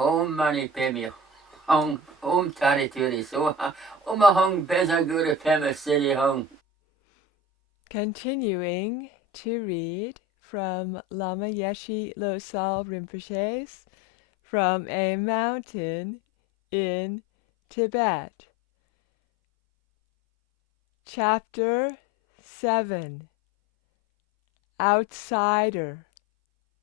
Om mani pemi hung tari turi so hung beza guru pemi city hung. Continuing to read from Lama Yeshe Losal Rinpoche's From a Mountain in Tibet. Chapter 7 Outsider.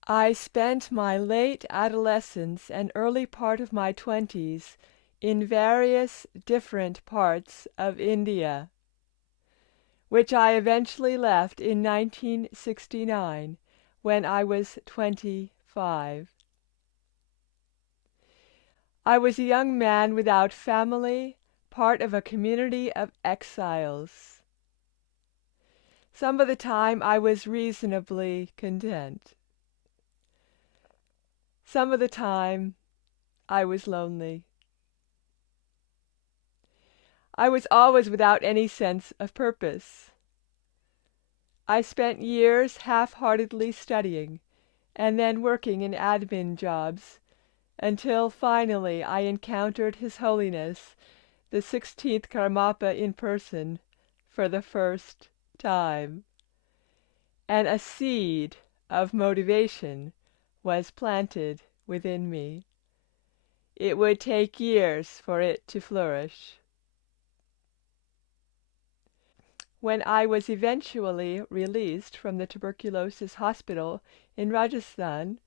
I spent my late adolescence and early part of my 20s in various different parts of India, which I eventually left in 1969 when I was 25. I was a young man without family, part of a community of exiles. Some of the time I was reasonably content. Some of the time I was lonely. I was always without any sense of purpose. I spent years half-heartedly studying and then working in admin jobs until finally I encountered His Holiness, the 16th Karmapa in person, for the first time. And a seed of motivation was planted within me. It would take years for it to flourish. When I was eventually released from the tuberculosis hospital in Rajasthan,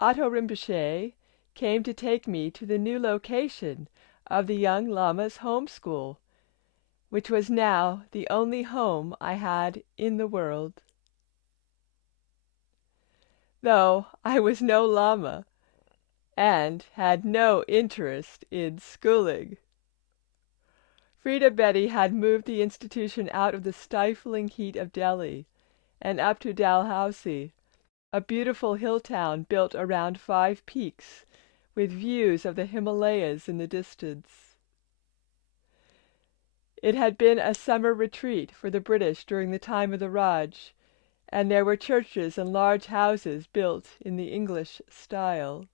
Otto Rinpoche came to take me to the new location of the young Lama's home school, which was now the only home I had in the world. Though I was no Lama and had no interest in schooling. Frida Betty had moved the institution out of the stifling heat of Delhi and up to Dalhousie, a beautiful hill town built around 5 peaks, with views of the Himalayas in the distance. It had been a summer retreat for the British during the time of the Raj, and there were churches and large houses built in the English style.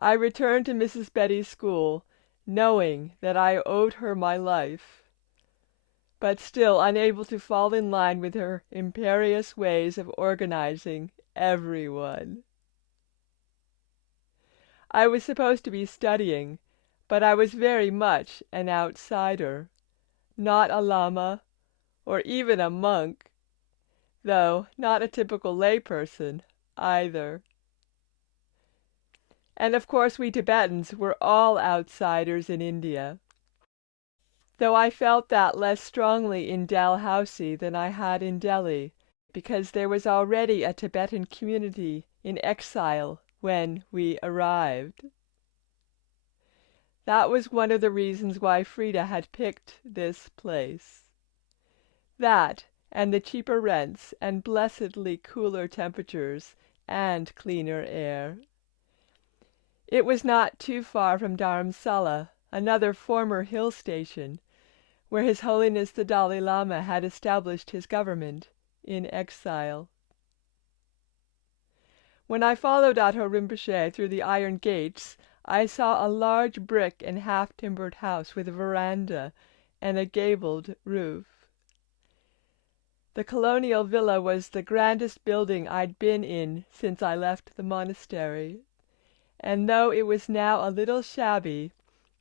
I returned to Mrs. Betty's school, knowing that I owed her my life, but still unable to fall in line with her imperious ways of organizing everyone. I was supposed to be studying, but I was very much an outsider, not a Lama, or even a monk, though not a typical layperson either. And of course we Tibetans were all outsiders in India, though I felt that less strongly in Dalhousie than I had in Delhi, because there was already a Tibetan community in exile when we arrived. That was one of the reasons why Frida had picked this place. That, and the cheaper rents and blessedly cooler temperatures and cleaner air. It was not too far from Dharamsala, another former hill station, where His Holiness the Dalai Lama had established his government in exile. When I followed Otto Rinpoche through the iron gates, I saw a large brick and half-timbered house with a veranda and a gabled roof. The colonial villa was the grandest building I'd been in since I left the monastery, and though it was now a little shabby,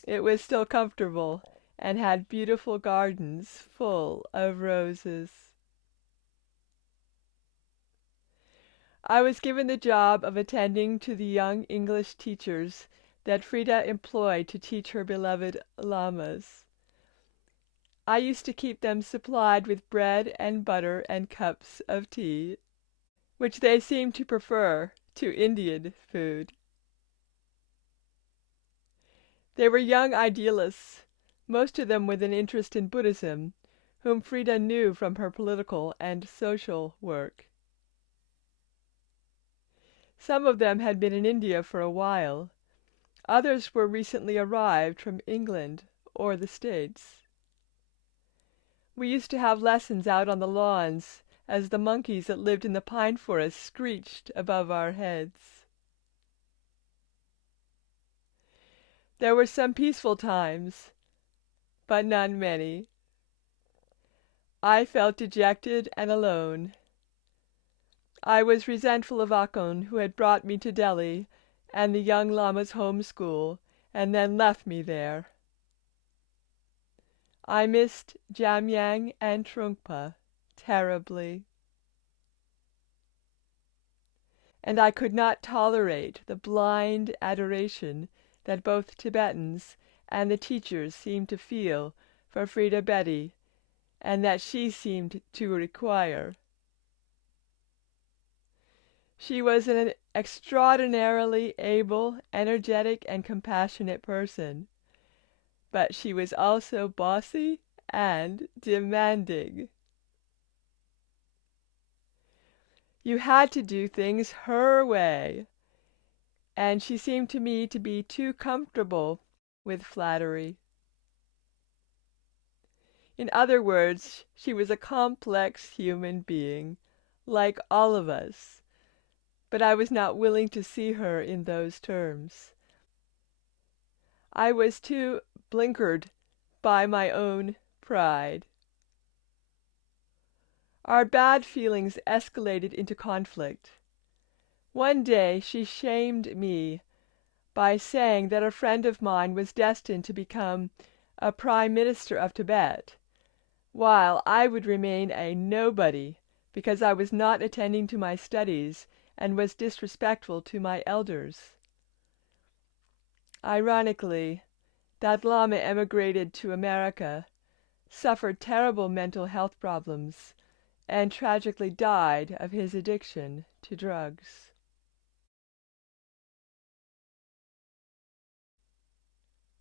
it was still comfortable and had beautiful gardens full of roses. I was given the job of attending to the young English teachers that Frida employed to teach her beloved Lamas. I used to keep them supplied with bread and butter and cups of tea, which they seemed to prefer to Indian food. They were young idealists, most of them with an interest in Buddhism, whom Frida knew from her political and social work. Some of them had been in India for a while. Others were recently arrived from England or the States. We used to have lessons out on the lawns as the monkeys that lived in the pine forest screeched above our heads. There were some peaceful times, but none many. I felt dejected and alone. I was resentful of Akon, who had brought me to Delhi and the young Lama's home school, and then left me there. I missed Jamyang and Trungpa terribly, and I could not tolerate the blind adoration that both Tibetans and the teachers seemed to feel for Frida Betty, and that she seemed to require. She was an extraordinarily able, energetic, and compassionate person, but she was also bossy and demanding. You had to do things her way, and she seemed to me to be too comfortable with flattery. In other words, she was a complex human being, like all of us, but I was not willing to see her in those terms. I was too blinkered by my own pride. Our bad feelings escalated into conflict. One day she shamed me by saying that a friend of mine was destined to become a prime minister of Tibet, while I would remain a nobody because I was not attending to my studies and was disrespectful to my elders. Ironically, that Lama emigrated to America, suffered terrible mental health problems, and tragically died of his addiction to drugs.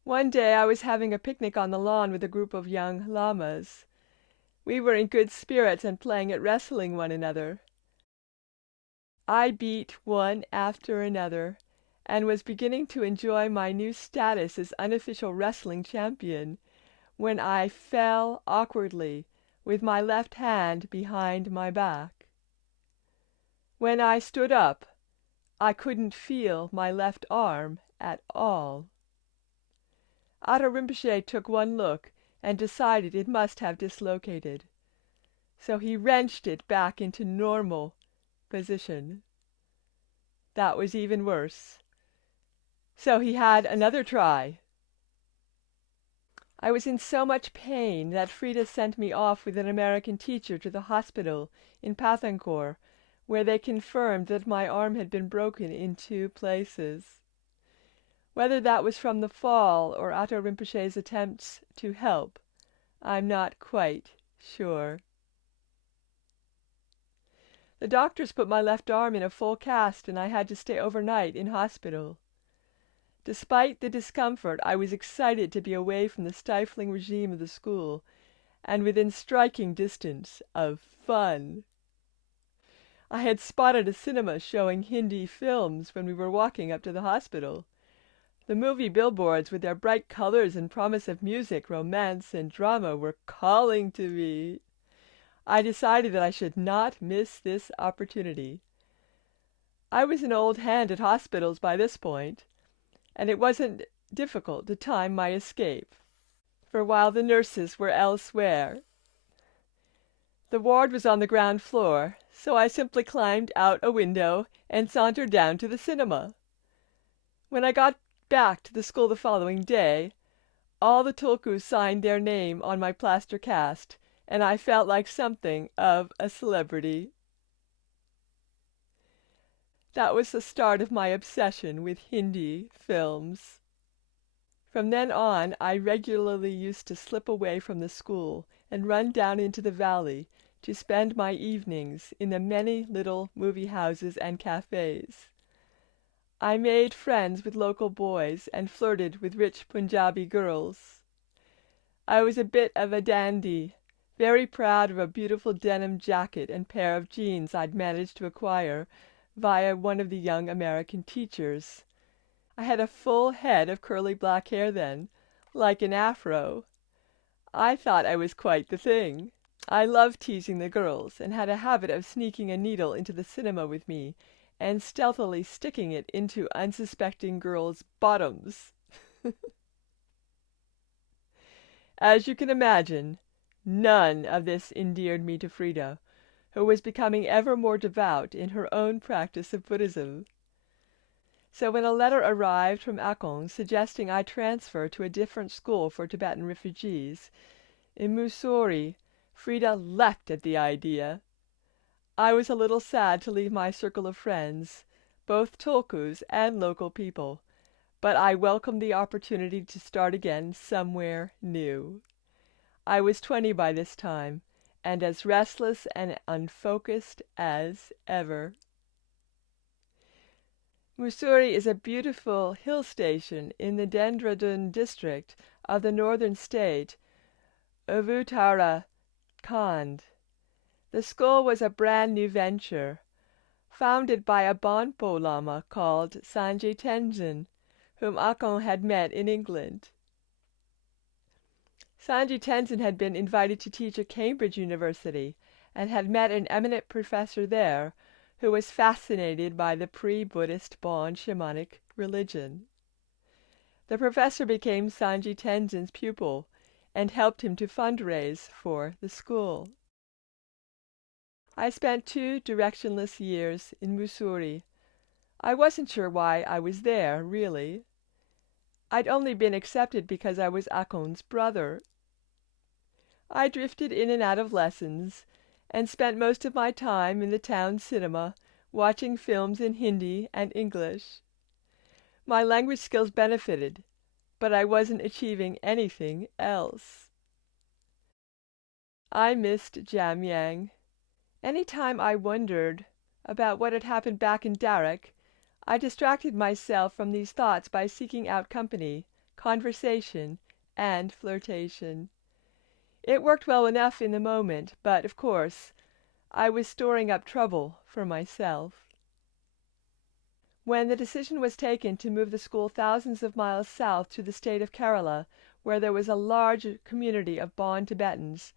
One day I was having a picnic on the lawn with a group of young Lamas. We were in good spirits and playing at wrestling one another. I beat one after another, and was beginning to enjoy my new status as unofficial wrestling champion, when I fell awkwardly with my left hand behind my back. When I stood up, I couldn't feel my left arm at all. Ata Rinpoche took one look and decided it must have dislocated, so he wrenched it back into normal position. That was even worse. So he had another try. I was in so much pain that Frida sent me off with an American teacher to the hospital in Pathanchor, where they confirmed that my arm had been broken in 2 places. Whether that was from the fall or Ata Rinpoche's attempts to help, I'm not quite sure. The doctors put my left arm in a full cast, and I had to stay overnight in hospital. Despite the discomfort, I was excited to be away from the stifling regime of the school, and within striking distance of fun. I had spotted a cinema showing Hindi films when we were walking up to the hospital. The movie billboards, with their bright colors and promise of music, romance, and drama, were calling to me. I decided that I should not miss this opportunity. I was an old hand at hospitals by this point, and it wasn't difficult to time my escape, for while the nurses were elsewhere, the ward was on the ground floor, so I simply climbed out a window and sauntered down to the cinema. When I got back to the school the following day, all the tulkus signed their name on my plaster cast, and I felt like something of a celebrity. That was the start of my obsession with Hindi films. From then on, I regularly used to slip away from the school and run down into the valley to spend my evenings in the many little movie houses and cafes. I made friends with local boys and flirted with rich Punjabi girls. I was a bit of a dandy, very proud of a beautiful denim jacket and pair of jeans I'd managed to acquire via one of the young American teachers. I had a full head of curly black hair then, like an afro. I thought I was quite the thing. I loved teasing the girls, and had a habit of sneaking a needle into the cinema with me and stealthily sticking it into unsuspecting girls' bottoms. As you can imagine, none of this endeared me to Frida, who was becoming ever more devout in her own practice of Buddhism. So when a letter arrived from Akon suggesting I transfer to a different school for Tibetan refugees in Mussoorie, Frida leapt at the idea. I was a little sad to leave my circle of friends, both Tulkus and local people, but I welcomed the opportunity to start again somewhere new. I was 20 by this time, and as restless and unfocused as ever. Mussoorie is a beautiful hill station in the Dendradun district of the northern state of Uttarakhand. The school was a brand new venture, founded by a Bonpo Lama called Sanji Tenzin, whom Akon had met in England. Sanji Tenzin had been invited to teach at Cambridge University and had met an eminent professor there who was fascinated by the pre-Buddhist Bon shamanic religion. The professor became Sanji Tenzin's pupil and helped him to fundraise for the school. I spent 2 directionless years in Mussoorie. I wasn't sure why I was there, really. I'd only been accepted because I was Akon's brother. I drifted in and out of lessons, and spent most of my time in the town cinema, watching films in Hindi and English. My language skills benefited, but I wasn't achieving anything else. I missed Jamyang. Any time I wondered about what had happened back in Darak, I distracted myself from these thoughts by seeking out company, conversation, and flirtation. It worked well enough in the moment, but, of course, I was storing up trouble for myself. When the decision was taken to move the school thousands of miles south to the state of Kerala, where there was a large community of Bon Tibetans,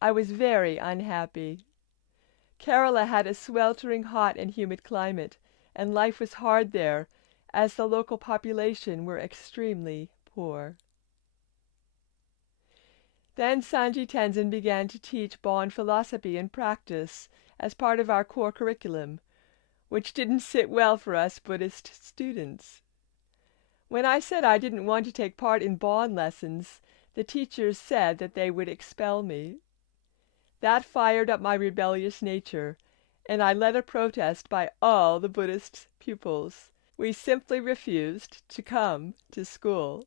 I was very unhappy. Kerala had a sweltering hot and humid climate, and life was hard there, as the local population were extremely poor. Then Sanji Tenzin began to teach Bon philosophy and practice as part of our core curriculum, which didn't sit well for us Buddhist students. When I said I didn't want to take part in Bon lessons, the teachers said that they would expel me. That fired up my rebellious nature, and I led a protest by all the Buddhist pupils. We simply refused to come to school.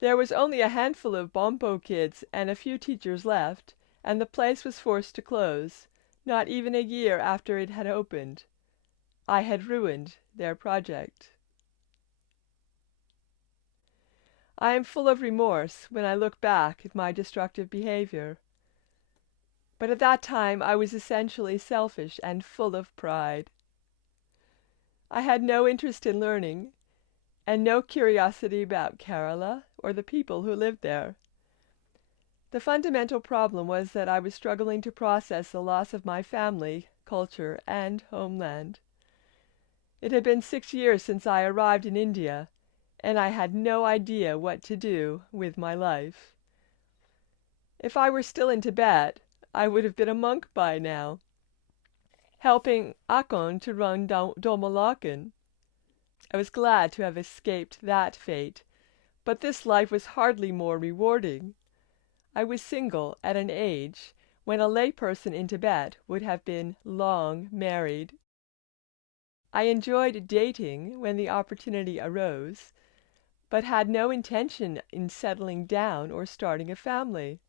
There was only a handful of Bonpo kids and a few teachers left, and the place was forced to close, not even a year after it had opened. I had ruined their project. I am full of remorse when I look back at my destructive behavior. But at that time I was essentially selfish and full of pride. I had no interest in learning, and no curiosity about Kerala or the people who lived there. The fundamental problem was that I was struggling to process the loss of my family, culture, and homeland. It had been 6 years since I arrived in India, and I had no idea what to do with my life. If I were still in Tibet, I would have been a monk by now, helping Akon to run Domolakan. I was glad to have escaped that fate, but this life was hardly more rewarding. I was single at an age when a layperson in Tibet would have been long married. I enjoyed dating when the opportunity arose, but had no intention in settling down or starting a family.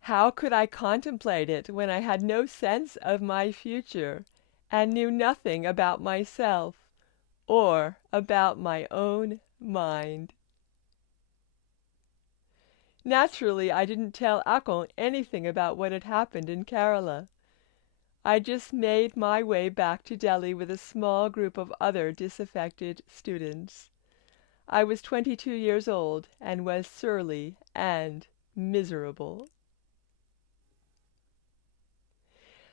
How could I contemplate it when I had no sense of my future and knew nothing about myself or about my own mind? Naturally, I didn't tell Akon anything about what had happened in Kerala. I just made my way back to Delhi with a small group of other disaffected students. I was 22 years old and was surly and miserable.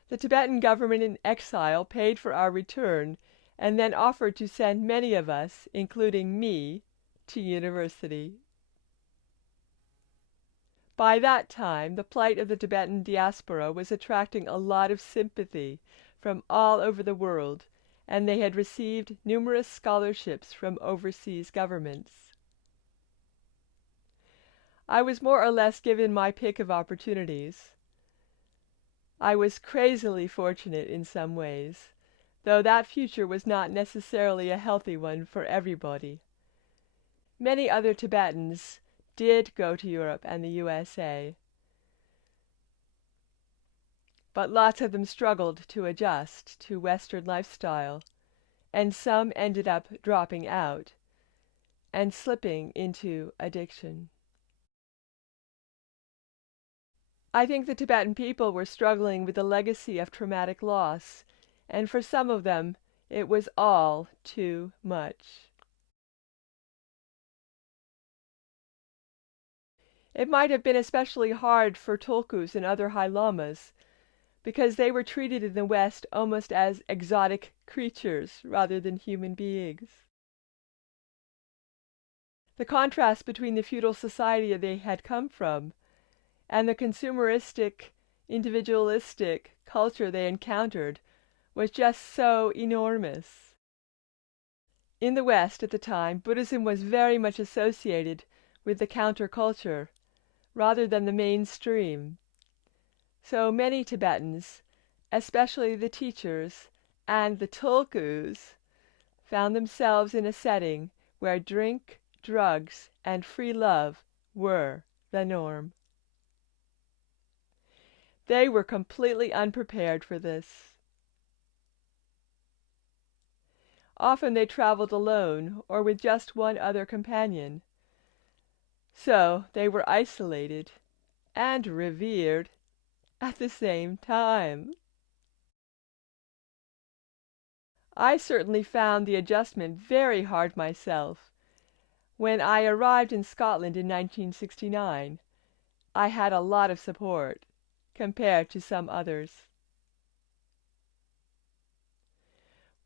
The Tibetan government in exile paid for our return and then offered to send many of us, including me, to university. By that time, the plight of the Tibetan diaspora was attracting a lot of sympathy from all over the world, and they had received numerous scholarships from overseas governments. I was more or less given my pick of opportunities. I was crazily fortunate in some ways, though that future was not necessarily a healthy one for everybody. Many other Tibetans did go to Europe and the USA, but lots of them struggled to adjust to Western lifestyle, and some ended up dropping out and slipping into addiction. I think the Tibetan people were struggling with the legacy of traumatic loss, and for some of them it was all too much. It might have been especially hard for tulkus and other high lamas, because they were treated in the West almost as exotic creatures rather than human beings. The contrast between the feudal society they had come from and the consumeristic, individualistic culture they encountered was just so enormous. In the West at the time, Buddhism was very much associated with the counterculture rather than the mainstream. So many Tibetans, especially the teachers and the tulkus, found themselves in a setting where drink, drugs, and free love were the norm. They were completely unprepared for this. Often they traveled alone or with just one other companion. So they were isolated and revered at the same time. I certainly found the adjustment very hard myself. When I arrived in Scotland in 1969, I had a lot of support compared to some others.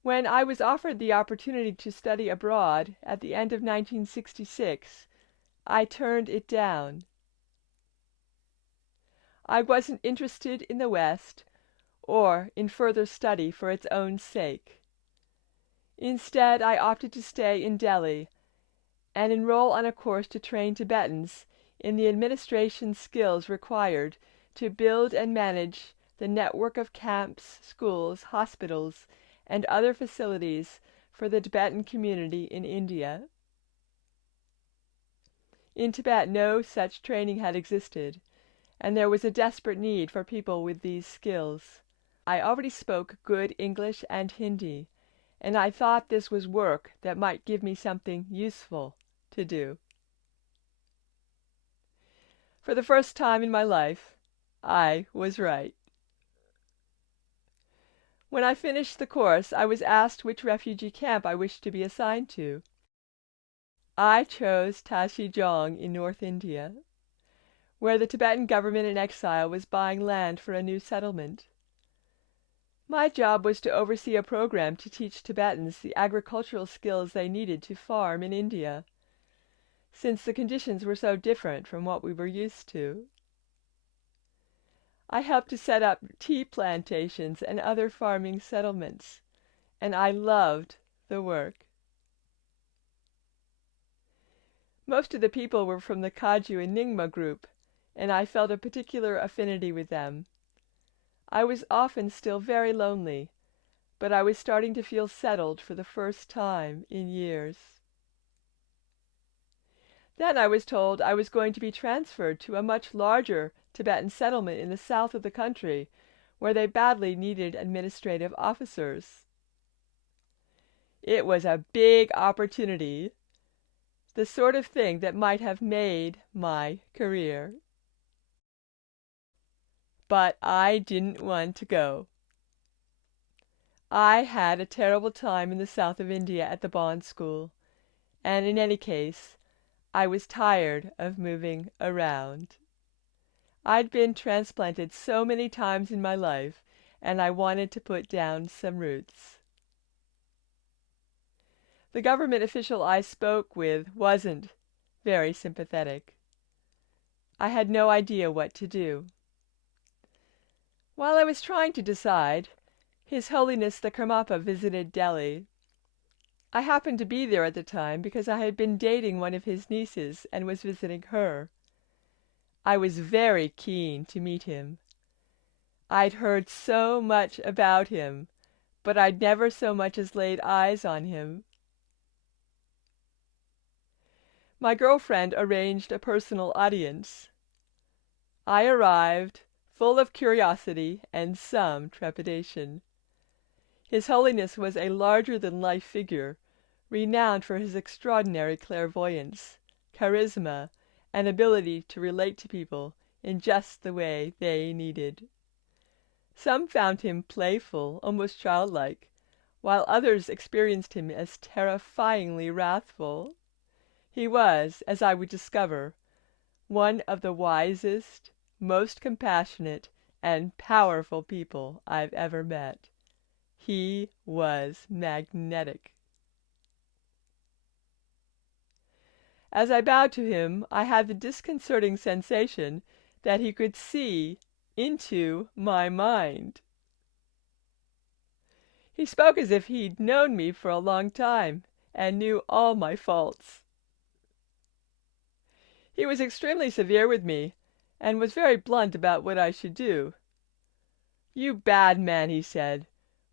When I was offered the opportunity to study abroad at the end of 1966, I turned it down. I wasn't interested in the West or in further study for its own sake. Instead, I opted to stay in Delhi and enroll on a course to train Tibetans in the administration skills required to build and manage the network of camps, schools, hospitals, and other facilities for the Tibetan community in India. In Tibet, no such training had existed, and there was a desperate need for people with these skills. I already spoke good English and Hindi, and I thought this was work that might give me something useful to do. For the first time in my life, I was right. When I finished the course, I was asked which refugee camp I wished to be assigned to. I chose Tashi Jong in North India, where the Tibetan government in exile was buying land for a new settlement. My job was to oversee a program to teach Tibetans the agricultural skills they needed to farm in India, since the conditions were so different from what we were used to. I helped to set up tea plantations and other farming settlements, and I loved the work. Most of the people were from the Kagyu and Nyingma group, and I felt a particular affinity with them. I was often still very lonely, but I was starting to feel settled for the first time in years. Then I was told I was going to be transferred to a much larger Tibetan settlement in the south of the country, where they badly needed administrative officers. It was a big opportunity, the sort of thing that might have made my career. But I didn't want to go. I had a terrible time in the south of India at the Bond School, and in any case, I was tired of moving around. I'd been transplanted so many times in my life, and I wanted to put down some roots. The government official I spoke with wasn't very sympathetic. I had no idea what to do. While I was trying to decide, His Holiness the Karmapa visited Delhi. I happened to be there at the time because I had been dating one of his nieces and was visiting her. I was very keen to meet him. I'd heard so much about him, but I'd never so much as laid eyes on him. My girlfriend arranged a personal audience. I arrived, full of curiosity and some trepidation. His Holiness was a larger-than-life figure, renowned for his extraordinary clairvoyance, charisma, and ability to relate to people in just the way they needed. Some found him playful, almost childlike, while others experienced him as terrifyingly wrathful. He was, as I would discover, one of the wisest, most compassionate, and powerful people I've ever met. He was magnetic. As I bowed to him, I had the disconcerting sensation that he could see into my mind. He spoke as if he'd known me for a long time and knew all my faults. He was extremely severe with me, and was very blunt about what I should do. "You bad man," he said,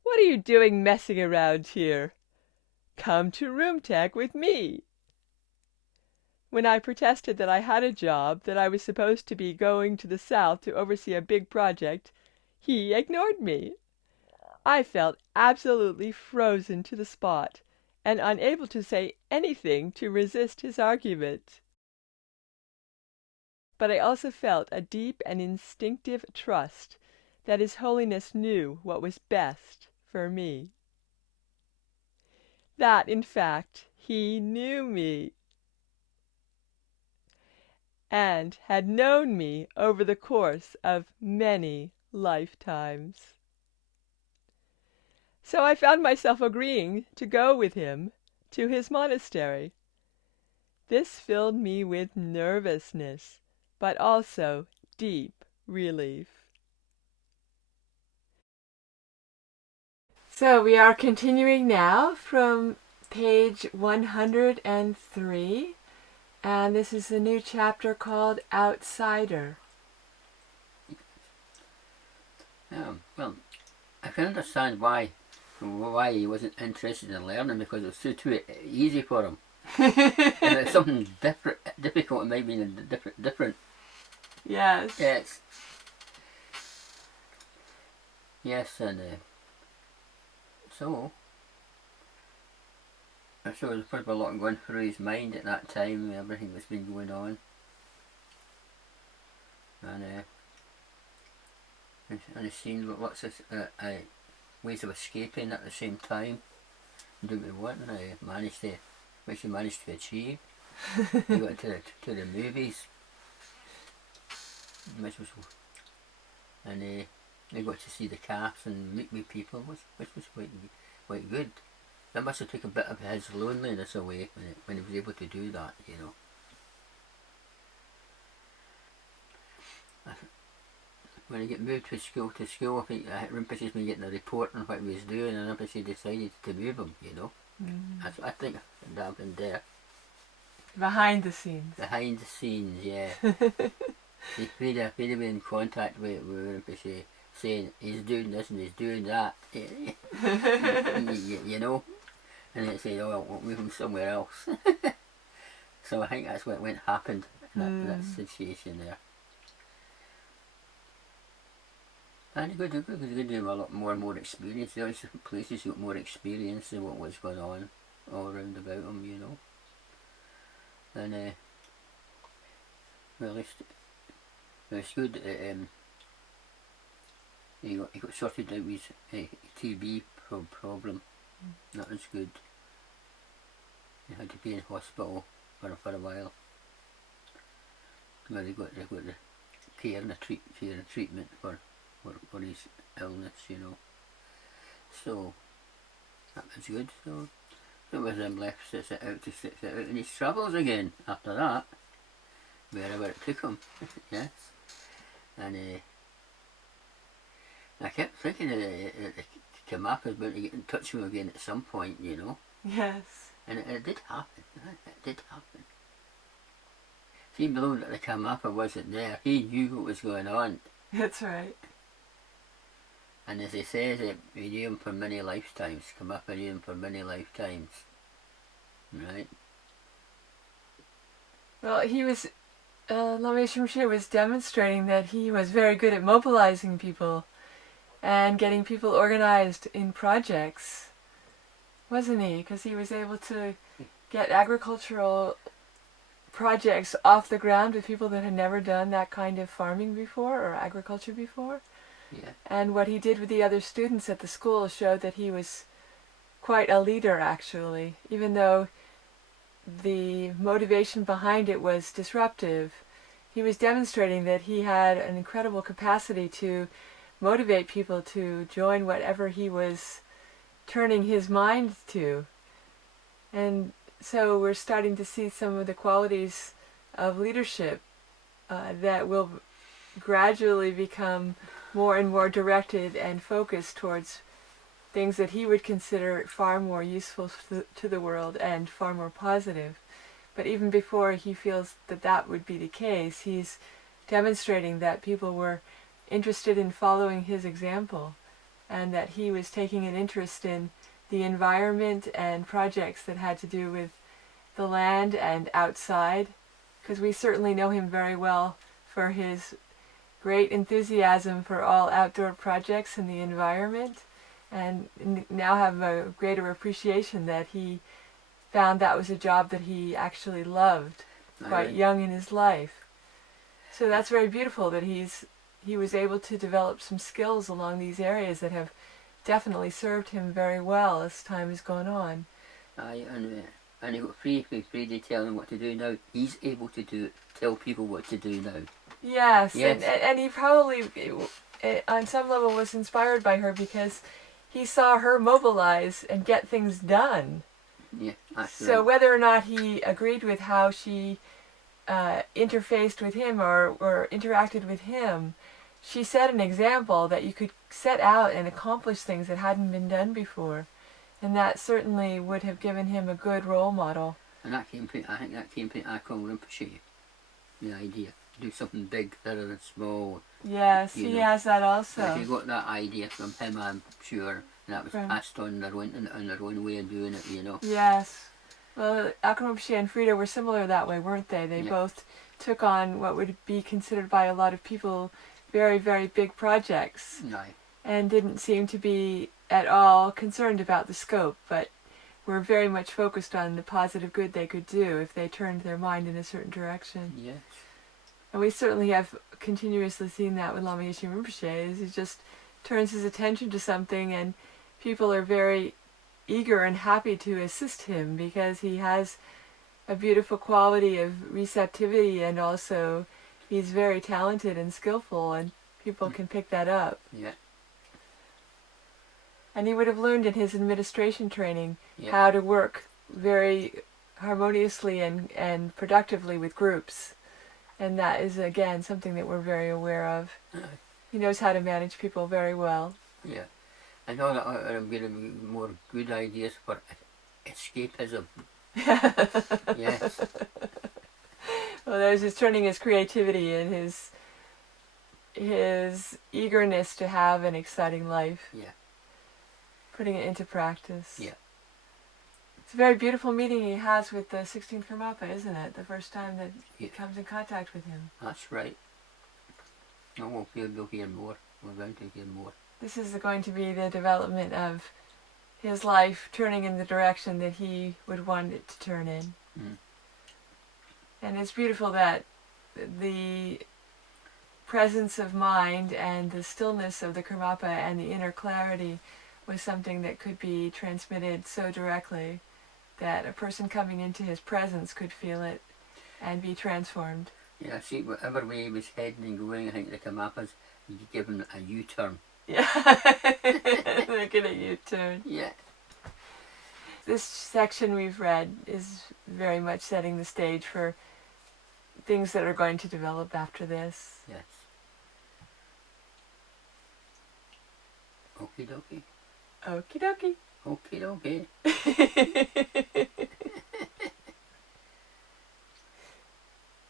"what are you doing messing around here? Come to Room Tech with me." When I protested that I had a job, that I was supposed to be going to the south to oversee a big project, he ignored me. I felt absolutely frozen to the spot, and unable to say anything to resist his argument. But I also felt a deep and instinctive trust that His Holiness knew what was best for me. That, in fact, he knew me, and had known me over the course of many lifetimes. So I found myself agreeing to go with him to his monastery. This filled me with nervousness, but also deep relief. So we are continuing now from page 103, and this is the new chapter called Outsider. Well, I can understand why he wasn't interested in learning, because it was too easy for him. And it's something difficult, it might be different. Yes. Yes, and so I'm sure there was probably a lot going through his mind at that time, everything that's been going on. And he's seen lots of ways of escaping at the same time, doing what which he managed to achieve. He got to the movies, which was, and they got to see the cast and meet with people, which was quite good. That must have taken a bit of his loneliness away when he was able to do that, you know. When he get moved to school, I think Rinpoche's been getting a report on what he was doing, and Rinpoche decided to move him, you know. I think that happened there. Behind the scenes. Behind the scenes, yeah. He'd have been in contact with Rinpoche, saying he's doing this and he's doing that, you know. And they said, "Oh, we'll move him somewhere else." So I think that's what happened in that situation there. And he got to do a lot more and more experience. There was different places who got more experience of what was going on all around about him, you know. And well, it's good that he got sorted out with his TB problem. That was good. He had to be in hospital for a while. Well, they got the care and treatment for his illness, you know. So that was good. So it was him left to set out in his travels again after that, wherever it took him. Yes. And I kept thinking that the Karmapa was going to get in touch with him again at some point, you know. Yes. And it did happen. It did happen. Even though that the Karmapa wasn't there, he knew what was going on. That's right. And as he says, he knew him for many lifetimes. Karmapa knew him for many lifetimes. Right? Well, he was, Lama Yeshe Rinpoche was demonstrating that he was very good at mobilizing people and getting people organized in projects, wasn't he? Because he was able to get agricultural projects off the ground with people that had never done that kind of farming before or agriculture before. Yeah. And what he did with the other students at the school showed that he was quite a leader, actually, even though the motivation behind it was disruptive. He was demonstrating that he had an incredible capacity to motivate people to join whatever he was turning his mind to. And so we're starting to see some of the qualities of leadership that will gradually become more and more directed and focused towards things that he would consider far more useful to the world and far more positive. But even before he feels that that would be the case, he's demonstrating that people were interested in following his example and that he was taking an interest in the environment and projects that had to do with the land and outside, because we certainly know him very well for his great enthusiasm for all outdoor projects in the environment, and now have a greater appreciation that he found that was a job that he actually loved quite young in his life. So that's very beautiful that he was able to develop some skills along these areas that have definitely served him very well as time has gone on. And he got free to tell him what to do now. He's able to tell people what to do now. Yes. And he probably, on some level, was inspired by her because he saw her mobilize and get things done. Yeah, actually. So whether or not he agreed with how she interfaced with him or interacted with him, she set an example that you could set out and accomplish things that hadn't been done before. And that certainly would have given him a good role model. And I think that came from Akron Rinpoche, the idea. Do something big rather than small. Yes, he has that also. He got that idea from him, I'm sure. And that was passed on their own way of doing it, you know. Yes. Well, Akron Rinpoche and Frida were similar that way, weren't they? They both took on what would be considered by a lot of people very, very big projects. Aye. And didn't seem to be at all concerned about the scope, but were very much focused on the positive good they could do if they turned their mind in a certain direction. Yes. And we certainly have continuously seen that with Lama Yeshe Rinpoche. He just turns his attention to something and people are very eager and happy to assist him because he has a beautiful quality of receptivity, and also he's very talented and skillful, and people can pick that up. Yeah. And he would have learned in his administration training how to work very harmoniously and productively with groups. And that is, again, something that we're very aware of. He knows how to manage people very well. Yeah. And all that I'm getting more good ideas for escapism. Yes. Well, there's his turning his creativity and his eagerness to have an exciting life. Yeah. Putting it into practice. Yeah. It's a very beautiful meeting he has with the 16th Karmapa, isn't it? The first time that he comes in contact with him. That's right. And we'll hear more. We're going to hear more. This is going to be the development of his life turning in the direction that he would want it to turn in. Mm. And it's beautiful that the presence of mind and the stillness of the Karmapa and the inner clarity was something that could be transmitted so directly that a person coming into his presence could feel it and be transformed. Yeah, see, whatever way he was heading and going, I think the Karmapas, you could give him a U-turn. Yeah, making a U-turn. Yeah. this section we've read is very much setting the stage for things that are going to develop after this. Yes. Okie dokie. Okie dokie. Okie dokie.